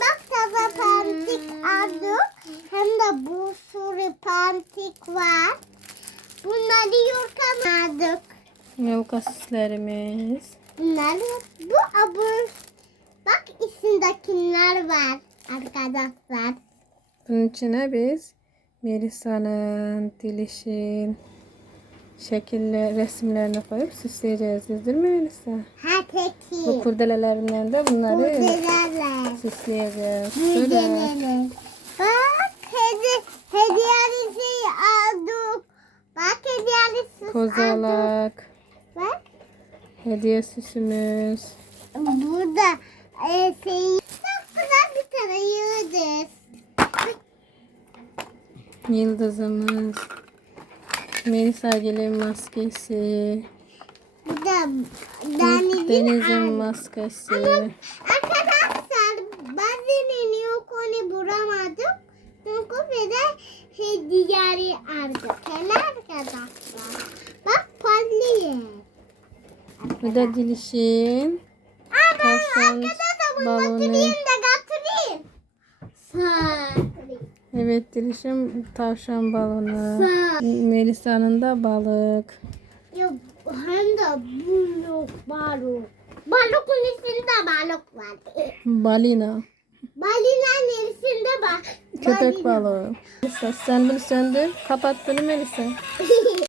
bak taza pantik aldık. Hem de bu sürü pantik var. Bunları yurtamadık. Yavuk asislerimiz. Bunlar bu abur. Bak içindekiler var arkadaşlar. Bunun içine biz Melisa'nın, Diliş'in şekille resimlerini koyup süsleyeceğiz. Değil mi Melisa? Ha Bu peki. kurdelelerinden de bunları Kurdelerle. Süsleyeceğiz. Kurdelerle. Bak hedi hediyenizi aldık. Bak hediyenizi aldık. Kozalak, Bak. hediye süsümüz. Burada e, şey. Bak buna bir tane yıldız. Yıldızımız. Melisa gelin maskesi. Bir de Denizin denizin maskesi. Arkadaşlar de hediyeleri aldık. Hele arkadaşlar. Bak parlıyor. Bu da Diliş'in Aa, ben tavşan arkadaşlar bunu balonu. götüreyim de götüreyim. Evet Diliş'in tavşan balonu. Melisa'nın da balık. Yok hem de balık balık. Balığın içinde balık var. Balina. İçinde bak. Köpek balığı. Melisa bunu söndür. Kapat bunu Melisa.